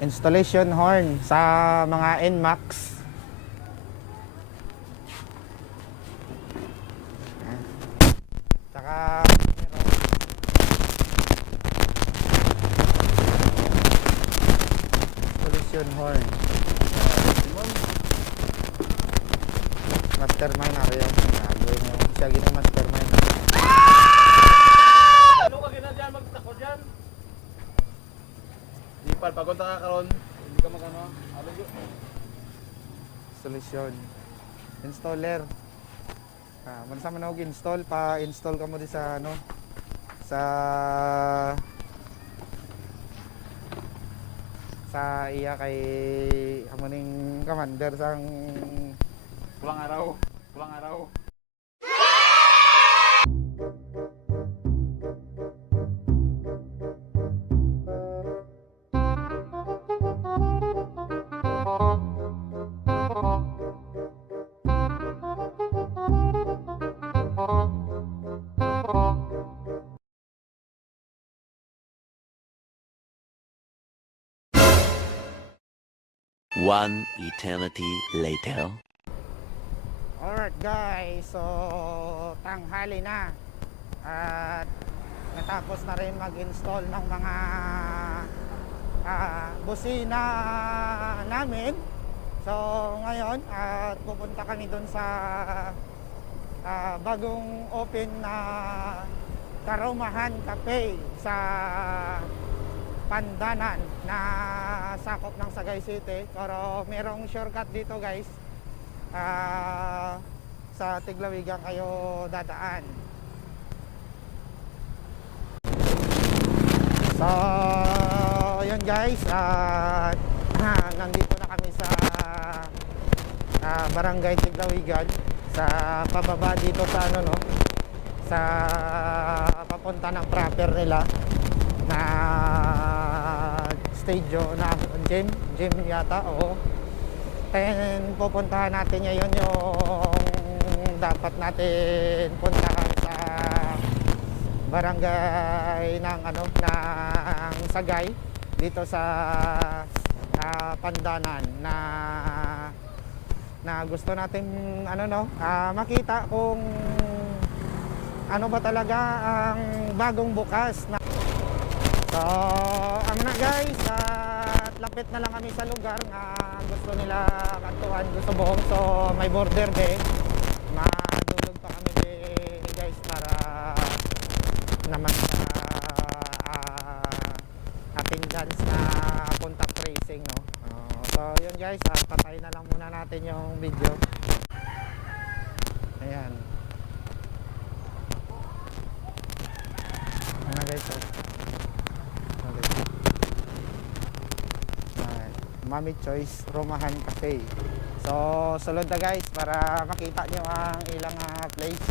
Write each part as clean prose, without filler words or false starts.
installation horn sa mga NMAX. Tsaka installation horn. Mastermind na rin. Gagawin mo. Siya ginang mastermind. Ano ka gina dyan? Magtako dyan? Ipal, pagod ka karon. Hindi ka magano. Ano yun? Installation. Installer. Mansama na install. Pa-install ka mo di sa ano. Sa iya kay amuning commander sang Pulang araw. Pulang araw. One eternity later. Alright guys, so tanghali na at natapos na rin mag-install ng mga busina namin. So ngayon at pupunta kami dun sa bagong open na Karumahan Cafe sa Pandanan na sakop ng Sagay City. Pero merong shortcut dito guys. Sa Tiglawigan kayo dadaan. So yun guys, nandito na kami sa Barangay Tiglawigan, sa pababa dito sa ano no, sa papunta ng proper nila na stage na gym yata. Oo. And pupuntahan natin ngayon yung dapat natin puntahan sa barangay ng ano ng Sagay dito sa Pandanan na gusto natin ano no makita kung ano ba talaga ang bagong bukas na. So na guys, at lapit na lang kami sa lugar na gusto nila kantuhan gusto buhong. So may border day, madulog pa kami guys para naman sa attendance na contact tracing no. So yun guys, patay na lang muna natin yung video. Ayan ano guys, Mami Choice Rumahan Cafe. So sulod na guys para makita nyo ang ilang place.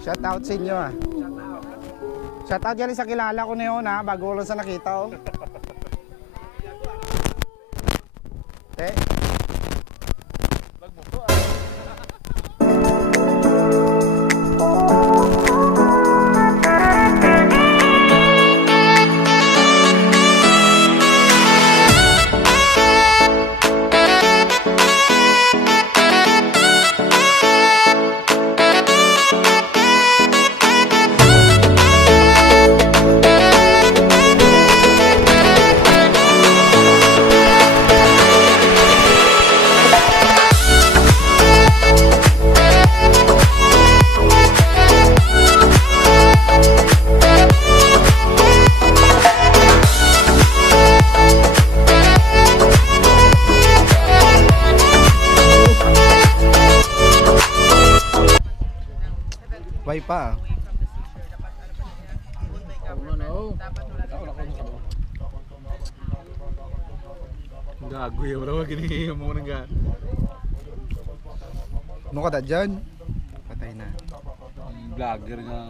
Shout out sa inyo Shout out yan sa kilala ko na yun bago lang sa nakita pa. Gago yung raw gini mo nang ga. Ano ka da dyan? Patay na. Vlogger nga.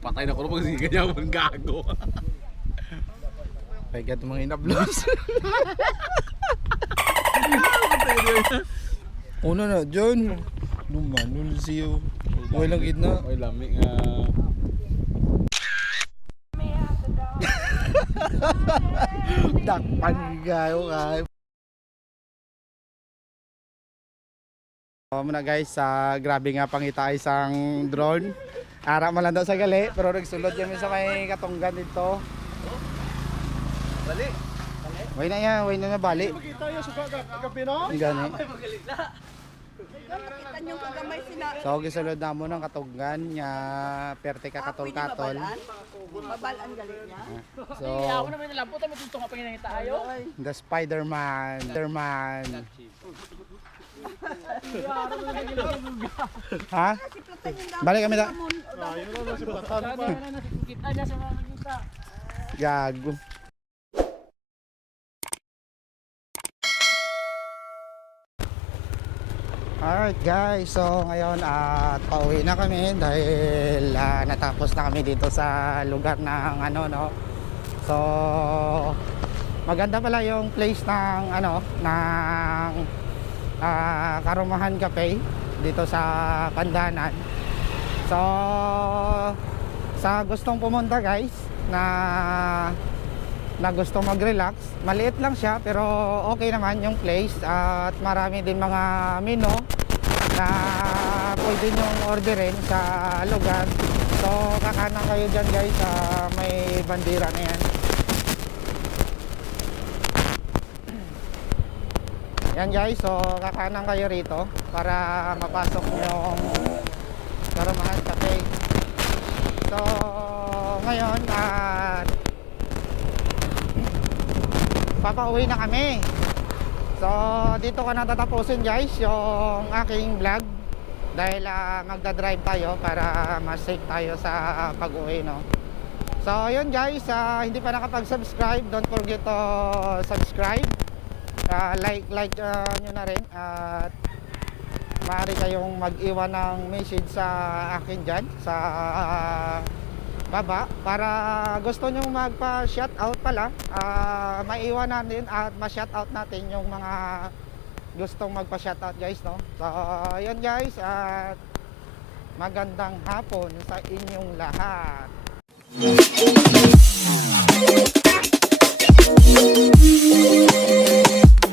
Patay na ko pag sige niya mo gago. Paigat mga inablos. Una na dyan. Lumanul siyo. Okay lang gid na. Oy lami nga. Dakpan gayo kay. Muna guys, grabe nga pangita isang drone. Ara man lang daw sa gali, pero nagsulod kami sa may katunggan dito. Bali. Way na bali. Makita yung suka gabi no? Ang gani. Kita nyo kagamay sila. So gisulod na mo ng katunggan nga perte ka katol-katol. Mabalaan galit niya. So Ako naman nilampo tayo tutong nga pangingita ayo. the Spider-Man. Ha? Balik kami da. Kita niya sa mga nakita. Gago. Alright guys, so ngayon pauwi na kami dahil natapos na kami dito sa lugar ng ano no. So maganda pala yung place ng ano ng Karumahan Cafe dito sa Pandanan. So sa gustong pumunta guys na gusto mag-relax, maliit lang siya pero okay naman yung place at marami din mga menu na pwede nyong orderin sa lugar. So kakanan kayo dyan guys sa may bandira na yan. Yan guys, so kakanan kayo rito para mapasok yung Karumahan Cafe. So ngayon papauwi na kami. So dito ko natatapusin guys yung aking vlog dahil magdadrive tayo para mas safe tayo sa pag-uwi no. So yun guys, hindi pa nakapag-subscribe, don't forget to subscribe, like nyo na rin at maaari kayong mag-iwan ng message sa akin dyan sa baba para gusto nyong magpa-shoutout pala, maiwan natin at ma-shoutout natin yung mga gustong magpa-shoutout guys no. So yun guys at magandang hapon sa inyong lahat.